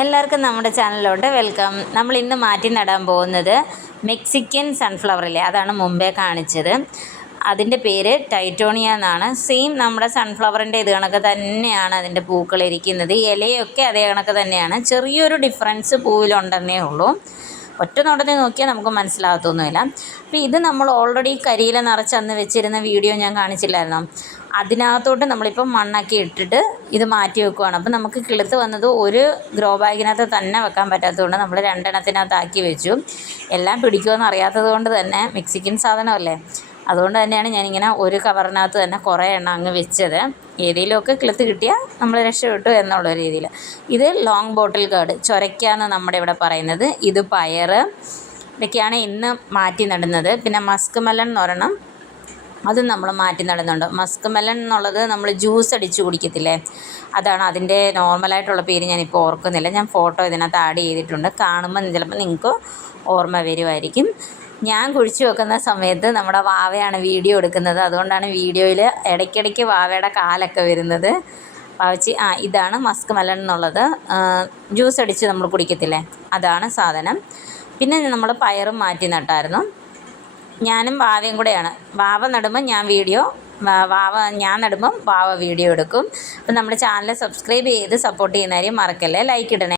എല്ലാവർക്കും നമ്മുടെ ചാനലിലോട്ട് വെൽക്കം. നമ്മൾ ഇന്ന് മാറ്റി നടാൻ പോകുന്നത് മെക്സിക്കൻ സൺഫ്ലവറില്ലേ, അതാണ് മുമ്പേ കാണിച്ചത്. അതിൻ്റെ പേര് ടൈറ്റോണിയ എന്നാണ്. സെയിം നമ്മുടെ സൺഫ്ലവറിൻ്റെ ഇത് കണക്ക് തന്നെയാണ് അതിൻ്റെ പൂക്കളിരിക്കുന്നത്. ഇലയൊക്കെ അതേ കണക്ക് തന്നെയാണ്. ചെറിയൊരു ഡിഫറൻസ് പൂവിലുണ്ടെന്നേ ഉള്ളൂ. ഒറ്റ നോട്ടത്തിൽ നോക്കിയാൽ നമുക്ക് മനസ്സിലാകത്തൊന്നുമില്ല. അപ്പോൾ ഇത് നമ്മൾ ഓൾറെഡി കരിയില നിറച്ച് അന്ന് വെച്ചിരുന്ന വീഡിയോ ഞാൻ കാണിച്ചില്ലായിരുന്നോ, അതിനകത്തോട്ട് നമ്മളിപ്പം മണ്ണാക്കി ഇട്ടിട്ട് ഇത് മാറ്റി വെക്കുകയാണ്. അപ്പോൾ നമുക്ക് കിളുത്ത് വന്നത് ഒരു ഗ്രോ ബാഗിനകത്ത് തന്നെ വെക്കാൻ പറ്റാത്തതുകൊണ്ട് നമ്മൾ രണ്ടെണ്ണത്തിനകത്താക്കി വെച്ചു. എല്ലാം പിടിക്കുമെന്ന് അറിയാത്തത് കൊണ്ട് തന്നെ, മെക്സിക്കൻ സാധനമല്ലേ, അതുകൊണ്ട് തന്നെയാണ് ഞാനിങ്ങനെ ഒരു കവറിനകത്ത് തന്നെ കുറേ എണ്ണം അങ്ങ് വെച്ചത്. ഏതെങ്കിലുമൊക്കെ കിളുത്ത് കിട്ടിയാൽ നമ്മൾ രക്ഷപ്പെട്ടു എന്നുള്ള രീതിയിൽ. ഇത് ലോങ് ബോട്ടിൽ ഗാർഡ്, ചൊരയ്ക്കാന്ന് നമ്മുടെ ഇവിടെ പറയുന്നത്. ഇത് പയർ, ഇതൊക്കെയാണ് ഇന്ന് മാറ്റി നടുന്നത്. പിന്നെ മസ്ക് മെലൺ എന്ന് പറയണം, അതും നമ്മൾ മാറ്റി നടുന്നുണ്ട്. മസ്ക് മെലൺ എന്നുള്ളത് നമ്മൾ ജ്യൂസ് അടിച്ച് കുടിക്കത്തില്ലേ, അതാണ് അതിൻ്റെ നോർമലായിട്ടുള്ള പേര്. ഞാനിപ്പോൾ ഓർക്കുന്നില്ല. ഞാൻ ഫോട്ടോ ഇതിനകത്ത് ആഡ് ചെയ്തിട്ടുണ്ട്. കാണുമ്പോൾ ചിലപ്പോൾ നിങ്ങൾക്ക് ഓർമ്മ വരുമായിരിക്കും. ഞാൻ കുഴിച്ച് വെക്കുന്ന സമയത്ത് നമ്മുടെ വാവയാണ് വീഡിയോ എടുക്കുന്നത്. അതുകൊണ്ടാണ് വീഡിയോയിൽ ഇടയ്ക്കിടയ്ക്ക് വാവയുടെ കാലൊക്കെ വരുന്നത്. വാവച്ചി ഇതാണ് മസ്ക് മെലൺ എന്നുള്ളത്. ജ്യൂസ് അടിച്ച് നമ്മൾ കുടിക്കത്തില്ലേ, അതാണ് സാധനം. പിന്നെ നമ്മൾ പയറും മാറ്റി നട്ടായിരുന്നു. ഞാനും വാവയും കൂടെയാണ്. വാവ നടുമ്പോൾ ഞാൻ നടുമ്പം വാവ വീഡിയോ എടുക്കും. അപ്പം നമ്മുടെ ചാനൽ സബ്സ്ക്രൈബ് ചെയ്ത് സപ്പോർട്ട് ചെയ്യുന്ന കാര്യം മറക്കല്ലേ. ലൈക്ക് ഇടണേ.